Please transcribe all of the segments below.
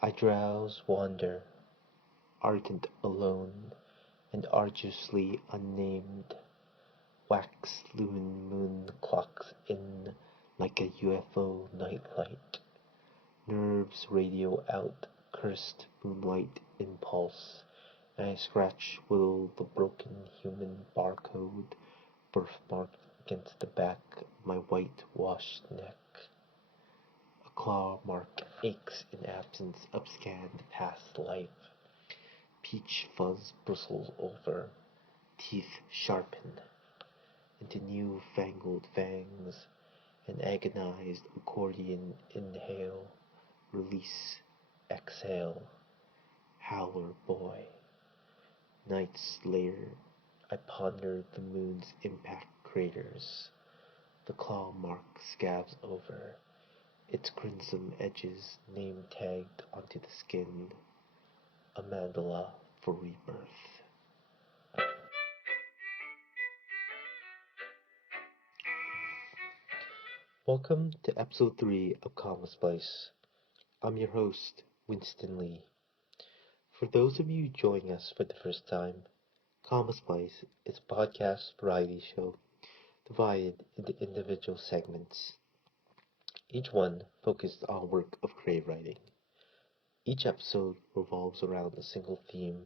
I drowse, wander, ardent alone, and arduously unnamed. Wax lumen moon clocks in like a UFO nightlight. Nerves radio out, cursed moonlight impulse, and I scratch whittle the broken human barcode birthmarked against the back of my white-washed neck. A claw mark aches in absence of scanned past life. Peach fuzz bristles over, teeth sharpen into new-fangled fangs, an agonized accordion inhale, release, exhale, howler boy. Night slayer, I ponder the moon's impact craters. The claw mark scabs over, its crimson edges name-tagged onto the skin. A mandala for rebirth. Welcome to episode 3 of Splice. I'm your host, Winston Lee. For those of you joining us for the first time, Splice is a podcast variety show divided into individual segments, each one focused on work of creative writing. Each episode revolves around a single theme.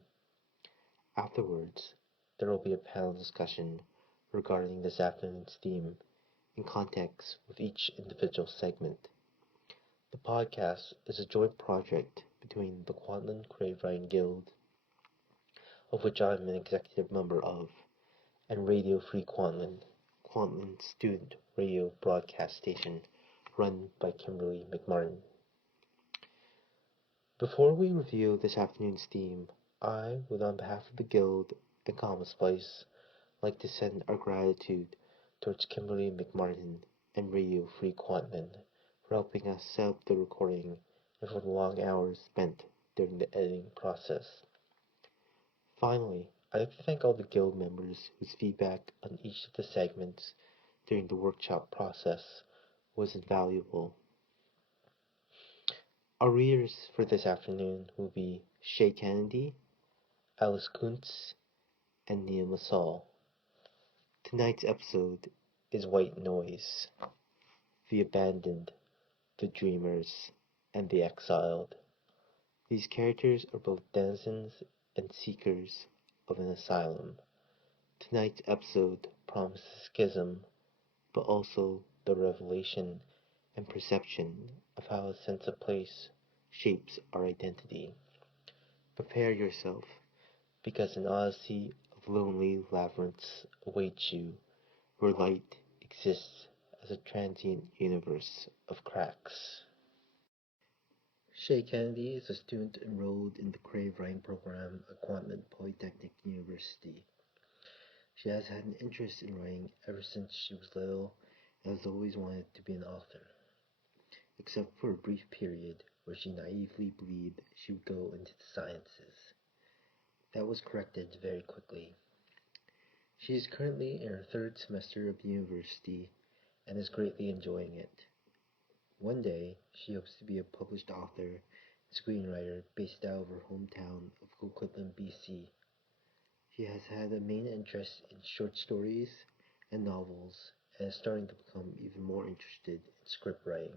Afterwards, there will be a panel discussion regarding this afternoon's theme in context with each individual segment. The podcast is a joint project between the Kwantlen Creative Writing Guild, of which I am an executive member of, and Radio Free Kwantlen, Kwantlen's student radio broadcast station run by Kimberly McMartin. Before we reveal this afternoon's theme, I would, on behalf of the Guild and Splice, like to send our gratitude towards Kimberly McMartin and Radio Free Kwantlen for helping us set up the recording and for the long hours spent during the editing process. Finally, I'd like to thank all the Guild members whose feedback on each of the segments during the workshop process was invaluable. Our readers for this afternoon will be Shay Kennedy, Alice Kuntz, and Nia Masal. Tonight's episode is White Noise, the abandoned, the dreamers, and the exiled. These characters are both denizens and seekers of an asylum. Tonight's episode promises schism, but also the revelation and perception of how a sense of place shapes our identity. Prepare yourself, because an odyssey of lonely labyrinths awaits you, where light exists as a transient universe of cracks. Shay Kennedy is a student enrolled in the creative writing program at Kwantlen Polytechnic University. She has had an interest in writing ever since she was little and has always wanted to be an author, except for a brief period where she naively believed she would go into the sciences. That was corrected very quickly. She is currently in her 3rd semester of university and is greatly enjoying it. One day, she hopes to be a published author and screenwriter based out of her hometown of Kwantlen, BC. She has had a main interest in short stories and novels and is starting to become even more interested in script writing.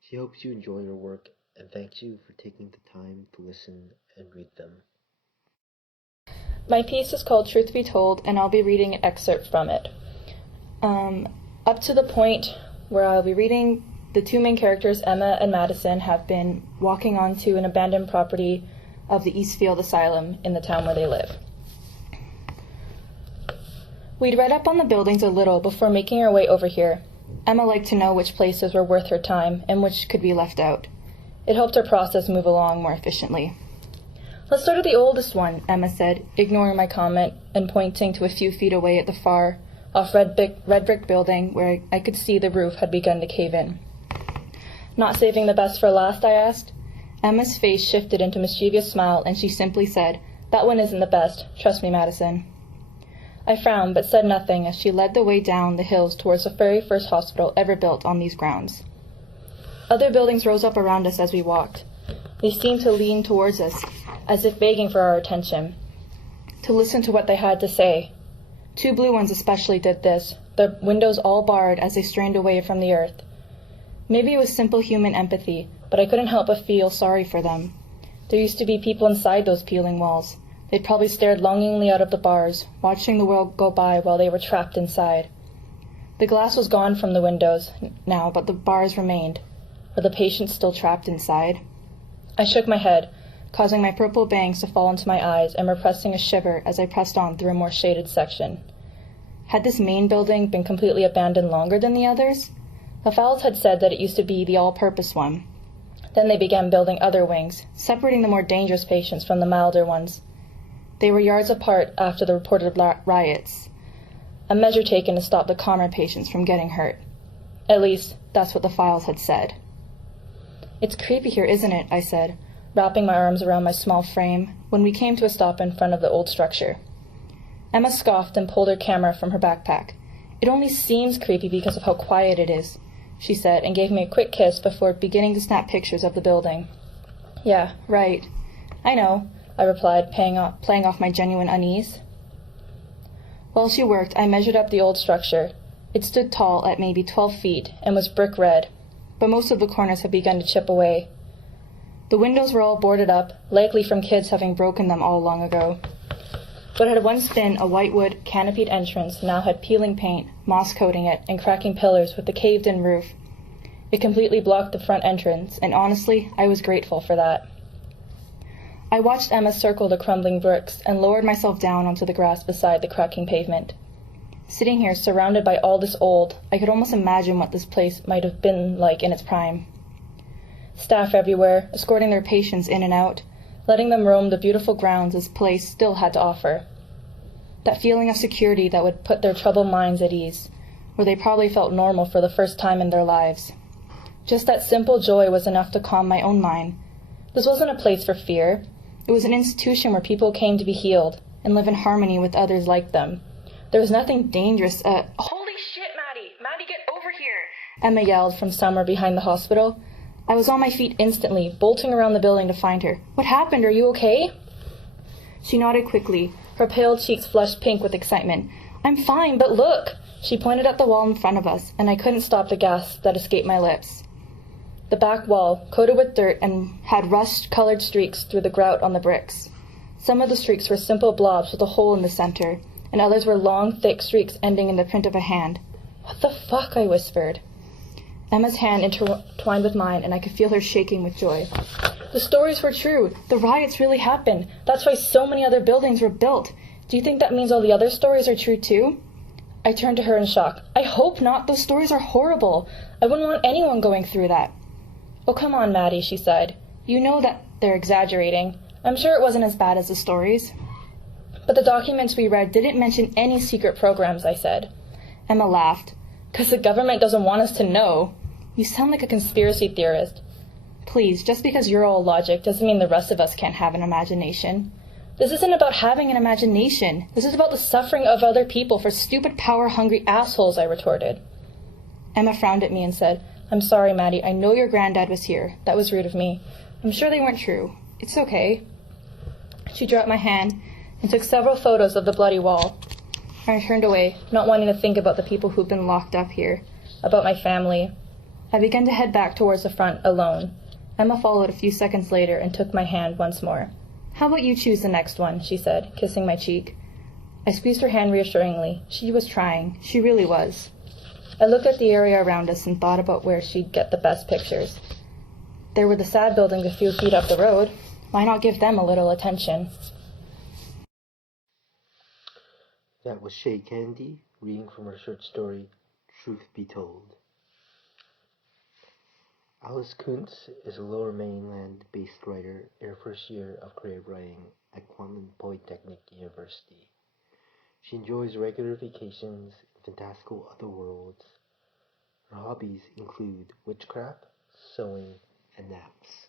She hopes you enjoy her work and thanks you for taking the time to listen and read them. My piece is called Truth Be Told, and I'll be reading an excerpt from it. Up to the point where I'll be reading, the two main characters, Emma and Madison, have been walking onto an abandoned property of the Eastfield Asylum in the town where they live. We'd read up on the buildings a little before making our way over here. Emma liked to know which places were worth her time and which could be left out. It helped her process move along more efficiently. "Let's start at the oldest one," Emma said, ignoring my comment and pointing to a few feet away at the far off red brick building where I could see the roof had begun to cave in. "Not saving the best for last?" I asked. Emma's face shifted into a mischievous smile, and she simply said, "That one isn't the best. Trust me, Madison." I frowned, but said nothing as she led the way down the hills towards the very first hospital ever built on these grounds. Other buildings rose up around us as we walked. They seemed to lean towards us, as if begging for our attention, to listen to what they had to say. 2 blue ones especially did this, their windows all barred as they strained away from the earth. Maybe it was simple human empathy, but I couldn't help but feel sorry for them. There used to be people inside those peeling walls. They'd probably stared longingly out of the bars, watching the world go by while they were trapped inside. The glass was gone from the windows now, but the bars remained. Were the patients still trapped inside? I shook my head, causing my purple bangs to fall into my eyes and repressing a shiver as I pressed on through a more shaded section. Had this main building been completely abandoned longer than the others? The files had said that it used to be the all-purpose one. Then they began building other wings, separating the more dangerous patients from the milder ones. They were yards apart after the reported riots, a measure taken to stop the calmer patients from getting hurt. At least, that's what the files had said. "It's creepy here, isn't it?" I said, wrapping my arms around my small frame when we came to a stop in front of the old structure. Emma scoffed and pulled her camera from her backpack. "It only seems creepy because of how quiet it is," she said, and gave me a quick kiss before beginning to snap pictures of the building. "Yeah, right. I know," I replied, playing off my genuine unease. While she worked, I measured up the old structure. It stood tall at maybe 12 feet and was brick red, but most of the corners had begun to chip away. The windows were all boarded up, likely from kids having broken them all long ago. What had once been a whitewood, canopied entrance now had peeling paint, moss coating it, and cracking pillars with a caved-in roof. It completely blocked the front entrance, and honestly, I was grateful for that. I watched Emma circle the crumbling bricks and lowered myself down onto the grass beside the cracking pavement. Sitting here, surrounded by all this old, I could almost imagine what this place might have been like in its prime. Staff everywhere, escorting their patients in and out, letting them roam the beautiful grounds this place still had to offer. That feeling of security that would put their troubled minds at ease, where they probably felt normal for the first time in their lives. Just that simple joy was enough to calm my own mind. This wasn't a place for fear. It was an institution where people came to be healed and live in harmony with others like them. There was nothing dangerous. "Holy shit, Maddie! Maddie, get over here!" Emma yelled from somewhere behind the hospital. I was on my feet instantly, bolting around the building to find her. "What happened? Are you okay?" She nodded quickly, her pale cheeks flushed pink with excitement. "I'm fine, but look!" She pointed at the wall in front of us, and I couldn't stop the gasp that escaped my lips. The back wall, coated with dirt, and had rust-colored streaks through the grout on the bricks. Some of the streaks were simple blobs with a hole in the center, and others were long, thick streaks ending in the print of a hand. "What the fuck?" I whispered. Emma's hand intertwined with mine, and I could feel her shaking with joy. "The stories were true. The riots really happened. That's why so many other buildings were built. Do you think that means all the other stories are true too?" I turned to her in shock. "I hope not. Those stories are horrible. I wouldn't want anyone going through that." "Oh, come on, Maddie," she said. "You know that they're exaggerating. I'm sure it wasn't as bad as the stories." "But the documents we read didn't mention any secret programs," I said. Emma laughed. "'Cause the government doesn't want us to know." "You sound like a conspiracy theorist." "Please, just because you're all logic doesn't mean the rest of us can't have an imagination." "This isn't about having an imagination. This is about the suffering of other people for stupid, power-hungry assholes," I retorted. Emma frowned at me and said, "I'm sorry, Maddie. I know your granddad was here. That was rude of me. I'm sure they weren't true. It's okay." She dropped my hand and took several photos of the bloody wall. I turned away, not wanting to think about the people who'd been locked up here, about my family. I began to head back towards the front, alone. Emma followed a few seconds later and took my hand once more. "How about you choose the next one?" she said, kissing my cheek. I squeezed her hand reassuringly. She was trying. She really was. I looked at the area around us and thought about where she'd get the best pictures. There were the sad buildings a few feet up the road. Why not give them a little attention? That was Shay Kennedy reading from her short story, Truth Be Told. Alice Kuntz is a Lower Mainland-based writer in her first year of creative writing at Kwantlen Polytechnic University. She enjoys regular vacations in fantastical other worlds. Her hobbies include witchcraft, sewing, and naps.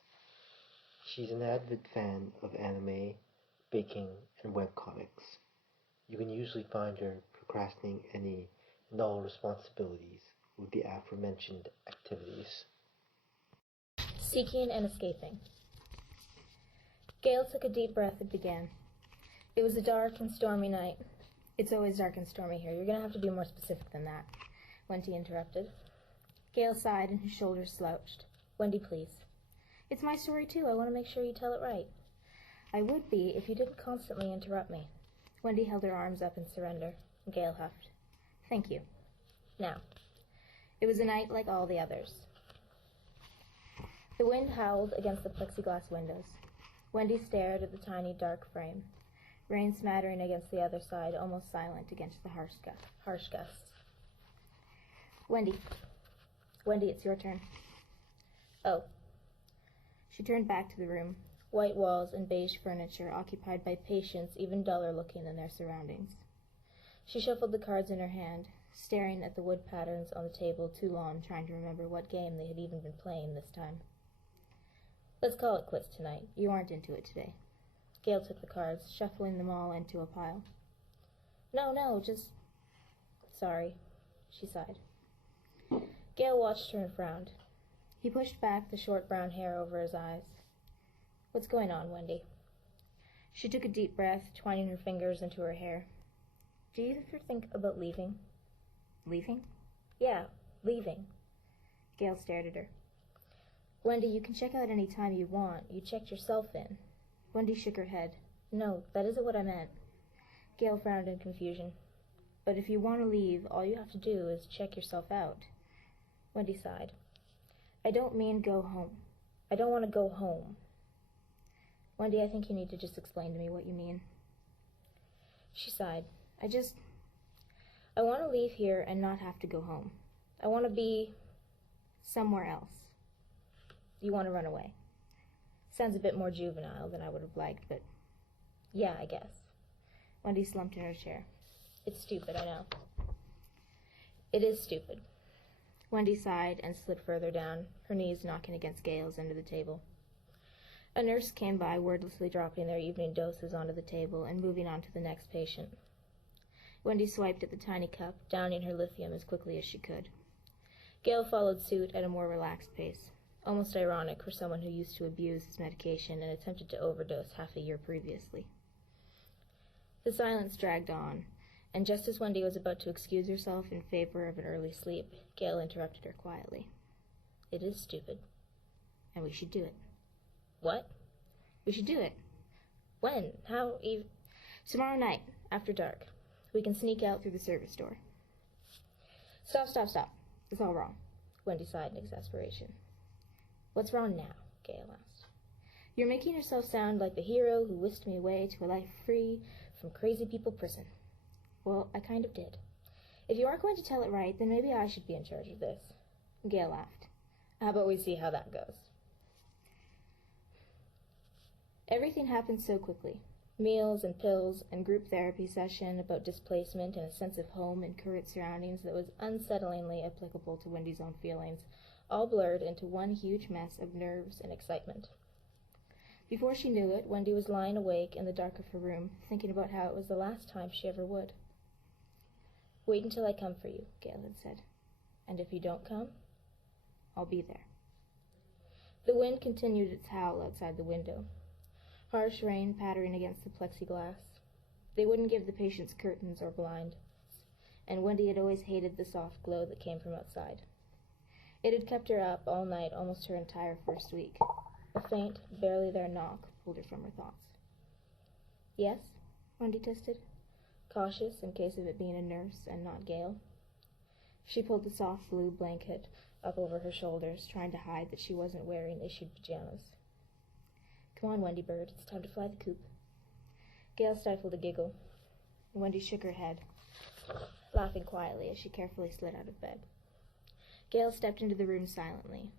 She's an avid fan of anime, baking, and webcomics. You can usually find her procrastinating any and all responsibilities with the aforementioned activities. Seeking and escaping. Gale took a deep breath and began. It was a dark and stormy night. It's always dark and stormy here. You're going to have to be more specific than that, Wendy interrupted. Gale sighed and his shoulders slouched. Wendy, please. It's my story, too. I want to make sure you tell it right. I would be if you didn't constantly interrupt me. Wendy held her arms up in surrender. Gale huffed. Thank you. Now, it was a night like all the others. The wind howled against the plexiglass windows. Wendy stared at the tiny, dark frame, rain smattering against the other side, almost silent against the harsh gusts. Wendy, it's your turn. Oh. She turned back to the room. White walls and beige furniture occupied by patients even duller looking than their surroundings. She shuffled the cards in her hand, staring at the wood patterns on the table too long, trying to remember what game they had even been playing this time. Let's call it quits tonight. You aren't into it today. Gale took the cards, shuffling them all into a pile. No, just... Sorry, she sighed. Gale watched her and frowned. He pushed back the short brown hair over his eyes. What's going on, Wendy? She took a deep breath, twining her fingers into her hair. Do you ever think about leaving? Leaving? Yeah, leaving. Gale stared at her. Wendy, you can check out any time you want. You checked yourself in. Wendy shook her head. No, that isn't what I meant. Gale frowned in confusion. But if you want to leave, all you have to do is check yourself out. Wendy sighed. I don't mean go home. I don't want to go home. Wendy, I think you need to just explain to me what you mean. She sighed. I want to leave here and not have to go home. I want to be somewhere else. You want to run away. Sounds a bit more juvenile than I would have liked, but yeah, I guess. Wendy slumped in her chair. It's stupid, I know. It is stupid. Wendy sighed and slid further down, her knees knocking against Gale's end of the table. A nurse came by, wordlessly dropping their evening doses onto the table and moving on to the next patient. Wendy swiped at the tiny cup, downing her lithium as quickly as she could. Gale followed suit at a more relaxed pace, almost ironic for someone who used to abuse his medication and attempted to overdose half a year previously. The silence dragged on, and just as Wendy was about to excuse herself in favor of an early sleep, Gale interrupted her quietly. It is stupid, and we should do it. What? We should do it. When? How? Tomorrow night, after dark. We can sneak out through the service door. Stop. It's all wrong. Wendy sighed in exasperation. What's wrong now? Gale asked. You're making yourself sound like the hero who whisked me away to a life free from crazy people prison. Well, I kind of did. If you aren't going to tell it right, then maybe I should be in charge of this. Gale laughed. How about we see how that goes? Everything happened so quickly. Meals and pills and group therapy session about displacement and a sense of home in current surroundings that was unsettlingly applicable to Wendy's own feelings, all blurred into one huge mess of nerves and excitement. Before she knew it, Wendy was lying awake in the dark of her room, thinking about how it was the last time she ever would. Wait until I come for you, Gale had said. And if you don't come, I'll be there. The wind continued its howl outside the window. Harsh rain pattering against the plexiglass. They wouldn't give the patients curtains or blinds, and Wendy had always hated the soft glow that came from outside. It had kept her up all night almost her entire first week. A faint, barely there knock pulled her from her thoughts. Yes? Wendy tested, cautious in case of it being a nurse and not Gale. She pulled the soft blue blanket up over her shoulders, trying to hide that she wasn't wearing issued pajamas. Come on, Wendy bird, it's time to fly the coop. Gale stifled a giggle. Wendy shook her head, laughing quietly as she carefully slid out of bed. Gale stepped into the room silently.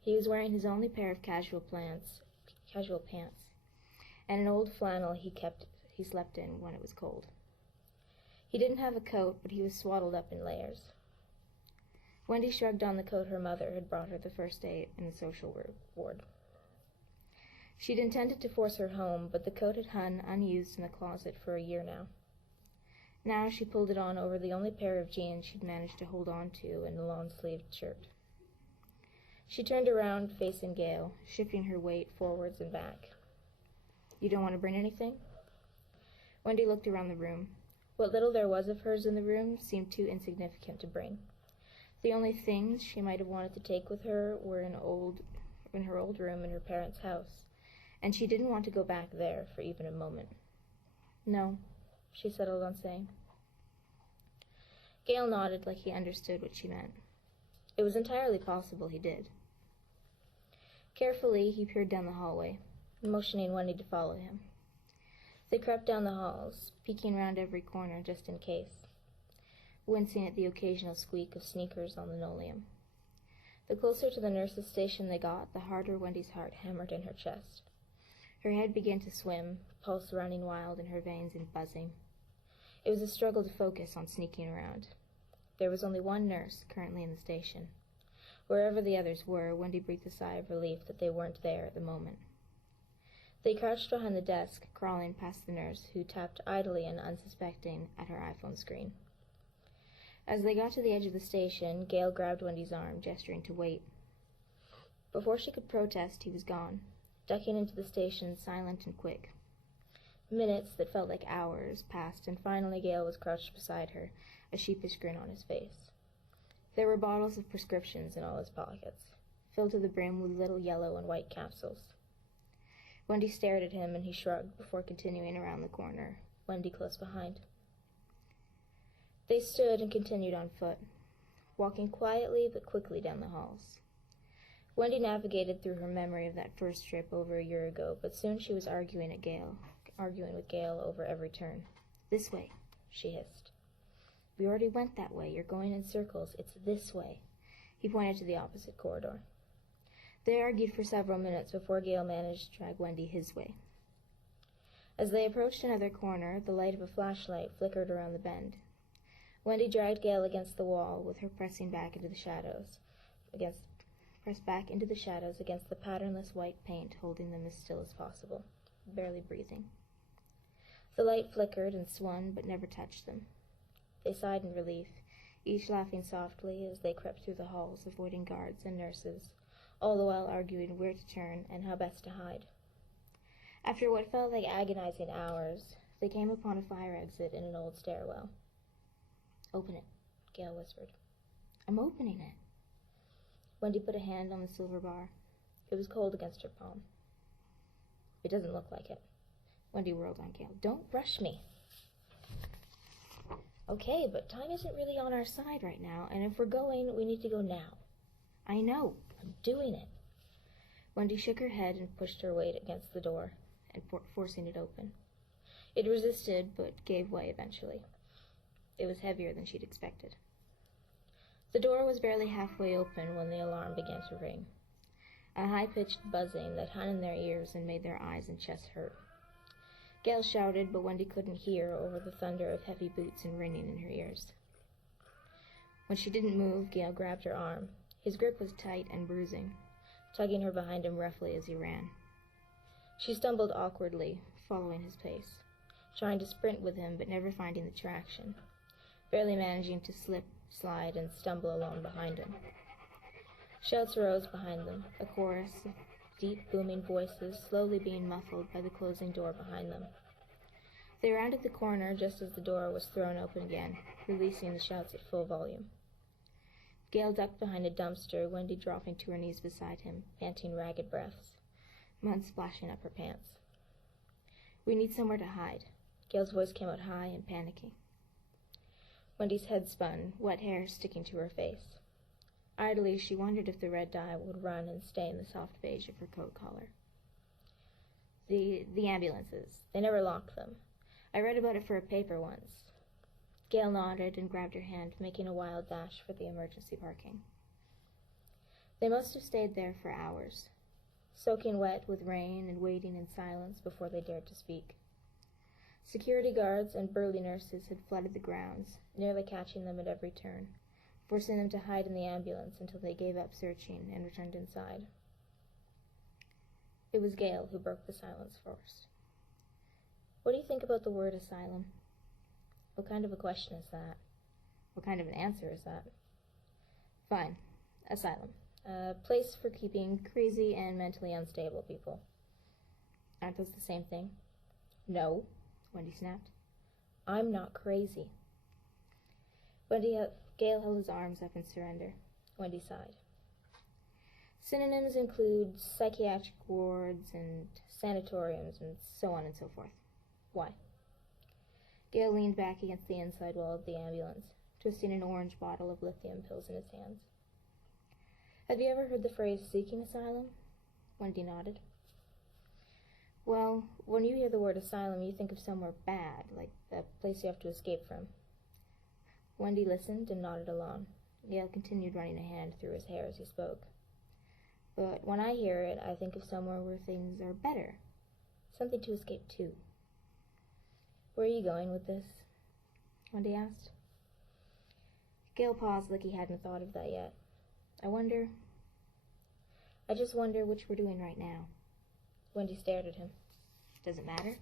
He was wearing his only pair of casual pants, and an old flannel he slept in when it was cold. He didn't have a coat, but he was swaddled up in layers. Wendy shrugged on the coat her mother had brought her the first day in the social ward. She'd intended to force her home, but the coat had hung unused in the closet for a year now. Now she pulled it on over the only pair of jeans she'd managed to hold on to and a long-sleeved shirt. She turned around, facing Gale, shifting her weight forwards and back. You don't want to bring anything? Wendy looked around the room. What little there was of hers in the room seemed too insignificant to bring. The only things she might have wanted to take with her were in her old room in her parents' house, and she didn't want to go back there for even a moment. No, she settled on saying. Gale nodded like he understood what she meant. It was entirely possible he did. Carefully, he peered down the hallway, motioning Wendy to follow him. They crept down the halls, peeking round every corner just in case, wincing at the occasional squeak of sneakers on linoleum. The closer to the nurse's station they got, the harder Wendy's heart hammered in her chest. Her head began to swim, pulse running wild in her veins and buzzing. It was a struggle to focus on sneaking around. There was only one nurse currently in the station. Wherever the others were, Wendy breathed a sigh of relief that they weren't there at the moment. They crouched behind the desk, crawling past the nurse, who tapped idly and unsuspecting at her iPhone screen. As they got to the edge of the station, Gale grabbed Wendy's arm, gesturing to wait. Before she could protest, he was gone, ducking into the station silent and quick. Minutes that felt like hours passed, and finally Gale was crouched beside her, a sheepish grin on his face. There were bottles of prescriptions in all his pockets, filled to the brim with little yellow and white capsules. Wendy stared at him, and he shrugged before continuing around the corner, Wendy close behind. They stood and continued on foot, walking quietly but quickly down the halls. Wendy navigated through her memory of that first trip over a year ago, but soon she was arguing with Gale over every turn. "This way," she hissed. "We already went that way. You're going in circles. It's this way." He pointed to the opposite corridor. They argued for several minutes before Gale managed to drag Wendy his way. As they approached another corner, the light of a flashlight flickered around the bend. Wendy dragged Gale against the wall, with her pressed back into the shadows against the patternless white paint, holding them as still as possible, barely breathing. The light flickered and swung, but never touched them. They sighed in relief, each laughing softly as they crept through the halls, avoiding guards and nurses, all the while arguing where to turn and how best to hide. After what felt like agonizing hours, they came upon a fire exit in an old stairwell. "Open it," Gale whispered. "I'm opening it." Wendy put a hand on the silver bar. It was cold against her palm. "It doesn't look like it." Wendy whirled on Gale. "Don't rush me." "Okay, but time isn't really on our side right now, and if we're going, we need to go now." "I know. I'm doing it." Wendy shook her head and pushed her weight against the door, and forcing it open. It resisted, but gave way eventually. It was heavier than she'd expected. The door was barely halfway open when the alarm began to ring, a high-pitched buzzing that hung in their ears and made their eyes and chests hurt. Gale shouted, but Wendy couldn't hear over the thunder of heavy boots and ringing in her ears. When she didn't move, Gale grabbed her arm. His grip was tight and bruising, tugging her behind him roughly as he ran. She stumbled awkwardly, following his pace, trying to sprint with him but never finding the traction, barely managing to slip, slide, and stumble along behind him. Shouts rose behind them, a chorus of deep, booming voices slowly being muffled by the closing door behind them. They rounded the corner just as the door was thrown open again, releasing the shouts at full volume. Gale ducked behind a dumpster, Wendy dropping to her knees beside him, panting ragged breaths, mud splashing up her pants. "We need somewhere to hide." Gale's voice came out high and panicky. Wendy's head spun, wet hair sticking to her face. Idly, she wondered if the red dye would run and stain the soft beige of her coat collar. The ambulances. They never lock them. I read about it for a paper once." Gale nodded and grabbed her hand, making a wild dash for the emergency parking. They must have stayed there for hours, soaking wet with rain and waiting in silence before they dared to speak. Security guards and burly nurses had flooded the grounds, nearly catching them at every turn, forcing them to hide in the ambulance until they gave up searching and returned inside. It was Gale who broke the silence first. "What do you think about the word asylum?" "What kind of a question is that?" "What kind of an answer is that?" "Fine. Asylum. A place for keeping crazy and mentally unstable people." Aren't those the same thing? No, Wendy snapped. I'm not crazy. Gale held his arms up in surrender. Wendy sighed. Synonyms include psychiatric wards and sanatoriums and so on and so forth. Why? Gale leaned back against the inside wall of the ambulance, twisting an orange bottle of lithium pills in his hands. Have you ever heard the phrase seeking asylum? Wendy nodded. Well, when you hear the word asylum, you think of somewhere bad, like the place you have to escape from. Wendy listened and nodded along. Gale continued running a hand through his hair as he spoke. But when I hear it, I think of somewhere where things are better. Something to escape to. Where are you going with this? Wendy asked. Gale paused like he hadn't thought of that yet. I just wonder which we're doing right now. Wendy stared at him. Does it matter?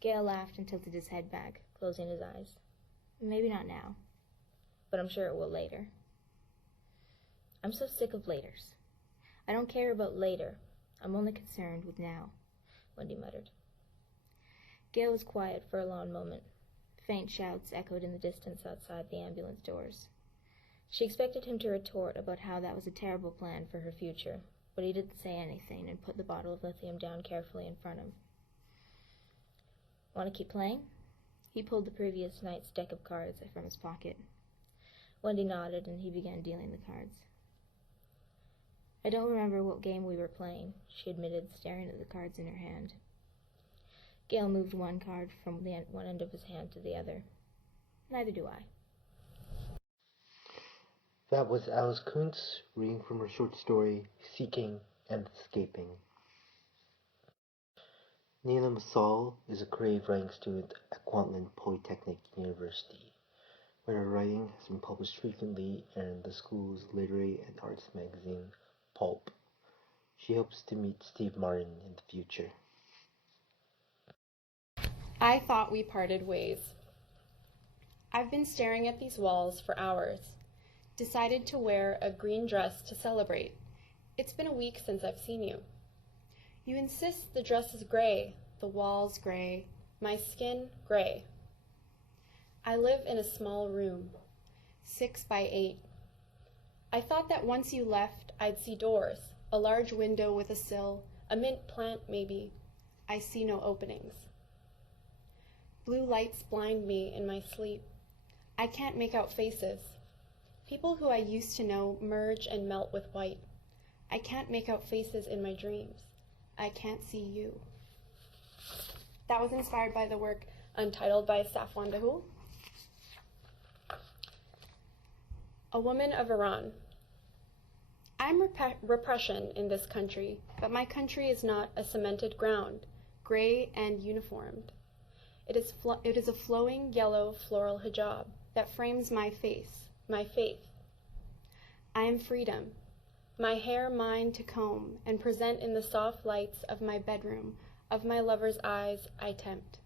Gale laughed and tilted his head back, closing his eyes. Maybe not now, but I'm sure it will later. I'm so sick of laters. I don't care about later. I'm only concerned with now, Wendy muttered. Gale was quiet for a long moment. Faint shouts echoed in the distance outside the ambulance doors. She expected him to retort about how that was a terrible plan for her future, but he didn't say anything and put the bottle of lithium down carefully in front of him. Want to keep playing? He pulled the previous night's deck of cards from his pocket. Wendy nodded and he began dealing the cards. I don't remember what game we were playing, she admitted, staring at the cards in her hand. Gale moved one card from one end of his hand to the other. Neither do I. That was Alice Kuntz reading from her short story, Seeking and Escaping. Neela Masal is a creative writing student at Kwantlen Polytechnic University, where her writing has been published frequently in the school's literary and arts magazine, Pulp. She hopes to meet Steve Martin in the future. I thought we parted ways. I've been staring at these walls for hours. Decided to wear a green dress to celebrate. It's been a week since I've seen you. You insist the dress is gray, the walls gray, my skin gray. I live in a small room, 6 by 8. I thought that once you left, I'd see doors, a large window with a sill, a mint plant maybe. I see no openings. Blue lights blind me in my sleep. I can't make out faces. People who I used to know merge and melt with white. I can't make out faces in my dreams. I can't see you. That was inspired by the work Untitled by Safwan Dahu. A woman of Iran. I'm repression in this country, but my country is not a cemented ground, gray and uniformed. It is a flowing yellow floral hijab that frames my face, my faith. I am freedom, my hair mine to comb and present in the soft lights of my bedroom, of my lover's eyes I tempt.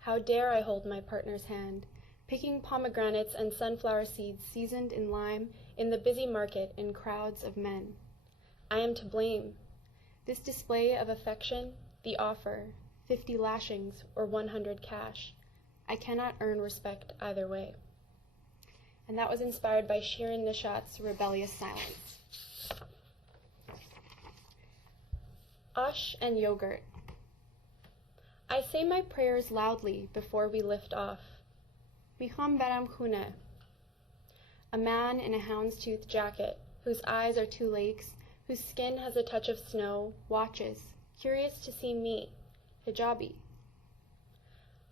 How dare I hold my partner's hand, picking pomegranates and sunflower seeds seasoned in lime in the busy market in crowds of men. I am to blame. This display of affection, the offer, 50 lashings or 100 cash. I cannot earn respect either way. And that was inspired by Shirin Nishat's Rebellious Silence. Ash and yogurt. I say my prayers loudly before we lift off. Micham Baram Khune. A man in a houndstooth jacket, whose eyes are 2 lakes, whose skin has a touch of snow, watches, curious to see me, hijabi.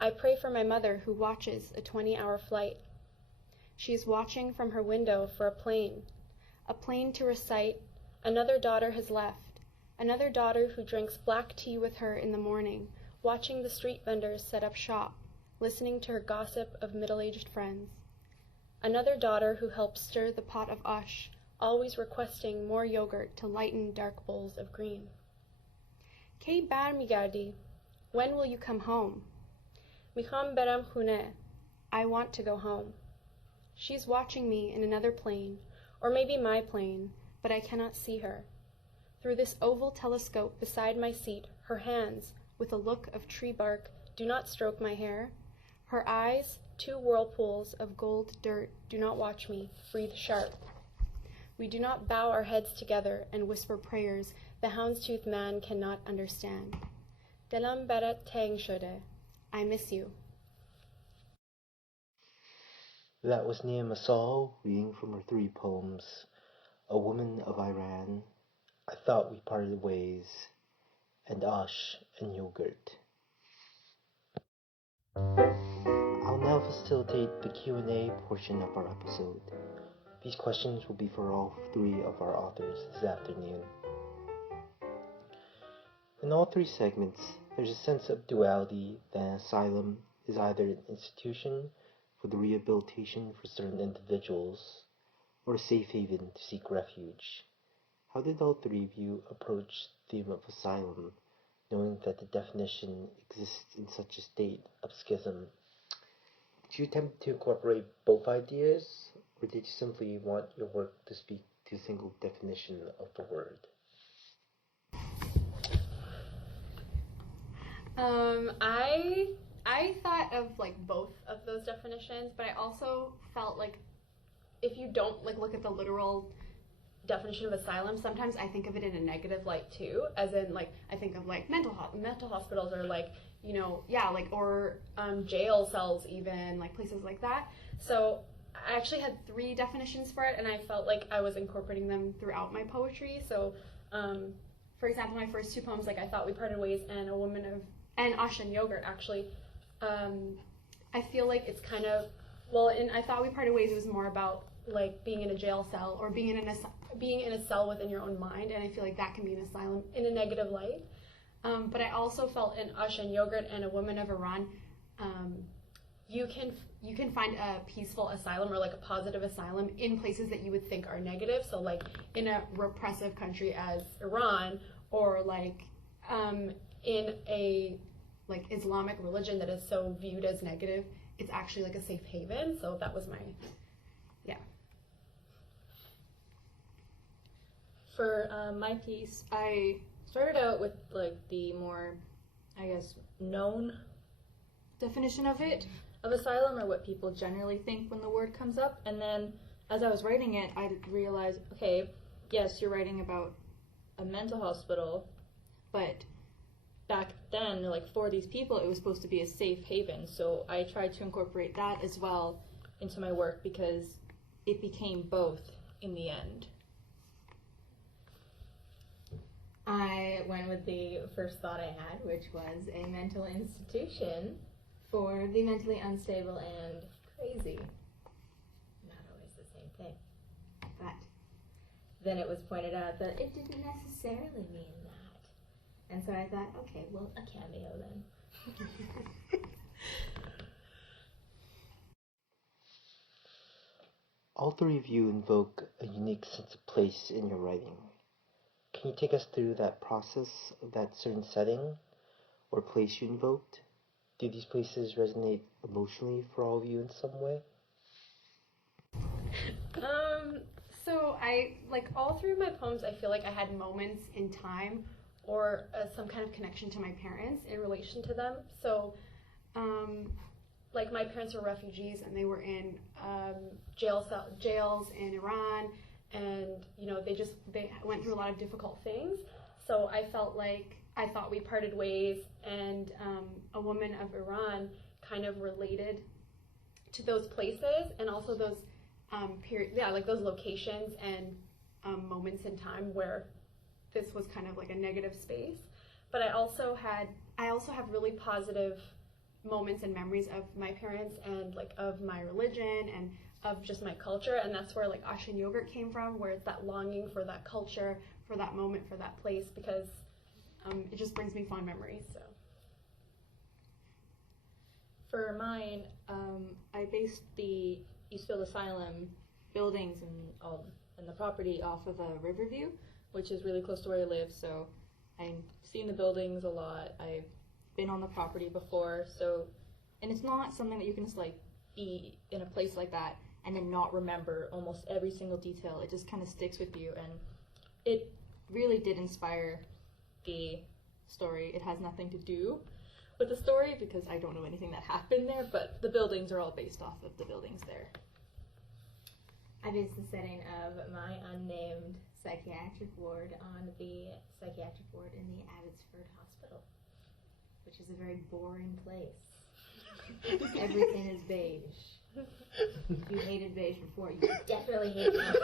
I pray for my mother who watches a 20-hour flight. She is watching from her window for a plane to recite, another daughter has left, another daughter who drinks black tea with her in the morning, watching the street vendors set up shop, listening to her gossip of middle-aged friends. Another daughter who helps stir the pot of ash, always requesting more yogurt to lighten dark bowls of green. Kay bar migardi, when will you come home? Micham beram khune, I want to go home. She's watching me in another plane, or maybe my plane, but I cannot see her. Through this oval telescope beside my seat, her hands, with a look of tree bark, do not stroke my hair. Her eyes, two whirlpools of gold dirt, do not watch me, breathe sharp. We do not bow our heads together and whisper prayers the houndstooth man cannot understand. Delam beret tang shode. I miss you. That was Nia Masal reading from her 3 poems, A Woman of Iran, I Thought We Parted Ways, and Ash and Yogurt. I'll now facilitate the Q&A portion of our episode. These questions will be for all 3 of our authors this afternoon. In all 3 segments, there's a sense of duality that an asylum is either an institution for the rehabilitation for certain individuals or a safe haven to seek refuge. How did all 3 of you approach the theme of asylum, knowing that the definition exists in such a state of schism? Did you attempt to incorporate both ideas, or did you simply want your work to speak to a single definition of the word? I thought of like both of those definitions, but I also felt like if you don't like look at the literal definition of asylum, sometimes I think of it in a negative light too, as in like I think of like mental hospitals or like or jail cells, even like places like that. So I actually had 3 definitions for it, and I felt like I was incorporating them throughout my poetry. So for example, my first 2 poems, like I Thought We Parted Ways and A Woman of and Ash and Yogurt, actually, I feel like it's kind of, well, in I Thought We Parted Ways, it was more about like being in a jail cell or being in a cell within your own mind, and I feel like that can be an asylum in a negative light. But I also felt in Ash and Yogurt and A Woman of Iran, you can find a peaceful asylum or like a positive asylum in places that you would think are negative. So like in a repressive country as Iran, or like in a like Islamic religion that is so viewed as negative, it's actually like a safe haven. So that was my, yeah. For my piece, I started out with like the more, I guess, known definition of asylum, or what people generally think when the word comes up. And then as I was writing it, I realized, okay, yes, you're writing about a mental hospital, but back then, like for these people, it was supposed to be a safe haven. So I tried to incorporate that as well into my work because it became both in the end. I went with the first thought I had, which was a mental institution for the mentally unstable and crazy. Not always the same thing. But then it was pointed out that it didn't necessarily mean that. And so I thought, okay, well, a cameo then. All 3 of you invoke a unique sense of place in your writing. Can you take us through that process of that certain setting or place you invoked? Do these places resonate emotionally for all of you in some way? So I, like all through my poems, I feel like I had moments in time or some kind of connection to my parents in relation to them. So, like my parents were refugees and they were in jails in Iran, and you know they went through a lot of difficult things. So I felt like I Thought We Parted Ways and A Woman of Iran kind of related to those places and also those those locations and moments in time where this was kind of like a negative space. But I also have really positive moments and memories of my parents and like of my religion and of just my culture, and that's where like Ash and Yogurt came from, where it's that longing for that culture, for that moment, for that place, because it just brings me fond memories. So for mine, I based the Eastfield Asylum buildings and the property off of a river view, which is really close to where I live. So I've seen the buildings a lot. I've been on the property before. So, and it's not something that you can just like be in a place like that and then not remember almost every single detail. It just kind of sticks with you, and really did inspire the story. It has nothing to do with the story because I don't know anything that happened there, but the buildings are all based off of the buildings there. I based the setting of my unnamed psychiatric ward on the psychiatric ward in the Abbotsford Hospital, which is a very boring place. Everything is beige. If you hated beige before, you definitely hate it now.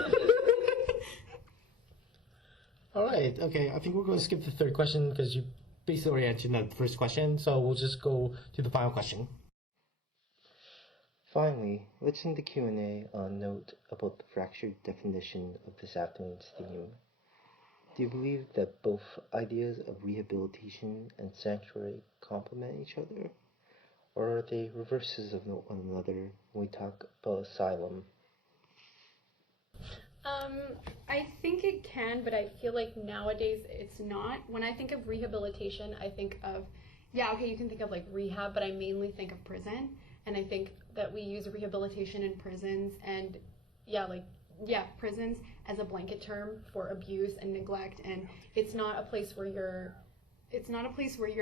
Alright, okay, I think we're going to skip the third question because you basically already answered the first question, so we'll just go to the final question. Finally, let's end the Q&A on a note about the fractured definition of this afternoon's theme. Do you believe that both ideas of rehabilitation and sanctuary complement each other? Or are they reverses of one another when we talk about asylum? I think it can, but I feel like nowadays it's not. When I think of rehabilitation, I think of, yeah, okay, you can think of like rehab, but I mainly think of prison. And I think that we use rehabilitation in prisons and, prisons as a blanket term for abuse and neglect. And it's not a place where you're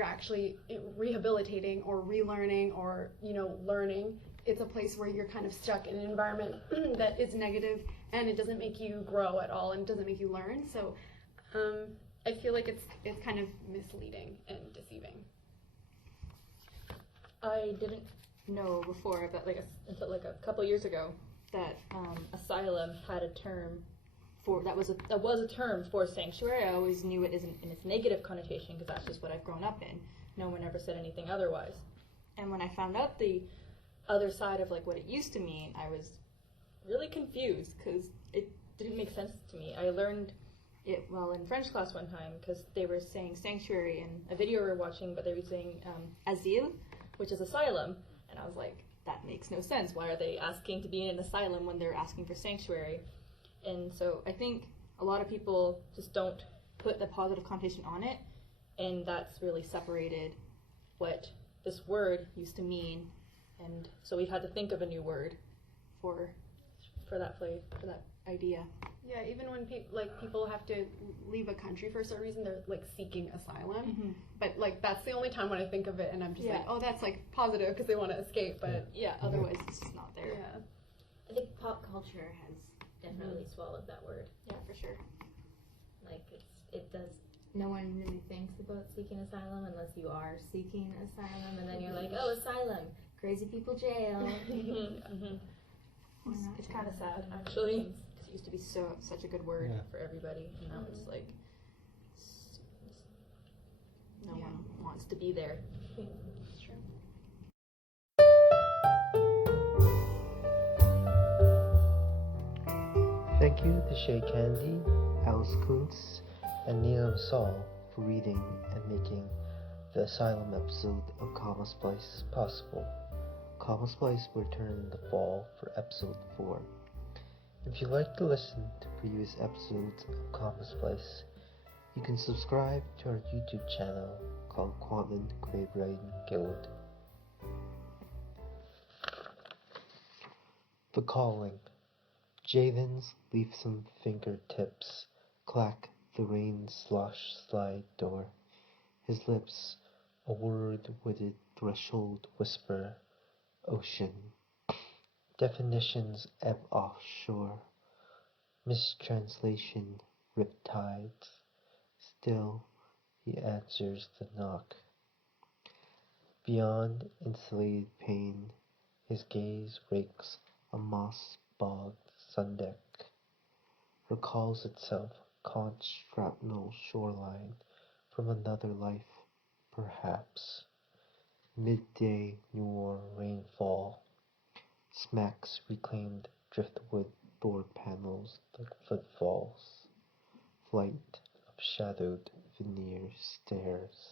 actually rehabilitating or relearning or, learning. It's a place where you're kind of stuck in an environment that is negative and it doesn't make you grow at all and it doesn't make you learn. So I feel like it's kind of misleading and deceiving. I didn't know before, but until a couple years ago, that asylum had a term for that was a term for sanctuary. I always knew it isn't in its negative connotation because that's just what I've grown up in. No one ever said anything otherwise. And when I found out the other side of what it used to mean, I was really confused because it didn't make sense to me. I learned it in French class one time because they were saying sanctuary in a video we were watching, but they were saying asile, which is asylum, and I was like, that makes no sense. Why are they asking to be in an asylum when they're asking for sanctuary? And so I think a lot of people just don't put the positive connotation on it, and that's really separated what this word used to mean. And so we've had to think of a new word for that idea. Yeah, even when people have to leave a country for a certain reason, they're seeking asylum. Mm-hmm. But that's the only time when I think of it, and I'm just oh, that's positive because they want to escape. But otherwise it's just not there. Yeah, I think pop culture has definitely swallowed that word. Yeah, for sure. It does. No one really thinks about seeking asylum unless you are seeking asylum, and then you're like, oh, asylum, crazy people jail. Mm-hmm. It's kind of sad, actually. It used to be such a good word for everybody, and now it's no one wants to be there. It's true. Thank you to Shay Candy, Alice Kuntz, and Neil Saul for reading and making the Asylum episode of Comma Splice possible. Comma Splice will return in the fall for episode 4. If you'd like to listen to previous episodes of Comma Splice, you can subscribe to our YouTube channel called Kwantlen Creative Writing Guild. The Calling. Jaden's leafsome fingertips clack the rain-slosh slide door. His lips, a word-witted threshold whisper. Ocean. Definitions ebb offshore. Mistranslation riptides. Still, he answers the knock. Beyond insulated pane, his gaze rakes a moss-bogged sundeck. Recalls itself conch shrapnel shoreline from another life, perhaps. Midday New Orleans rainfall smacks reclaimed driftwood door panels like footfalls. Flight of shadowed veneer stairs.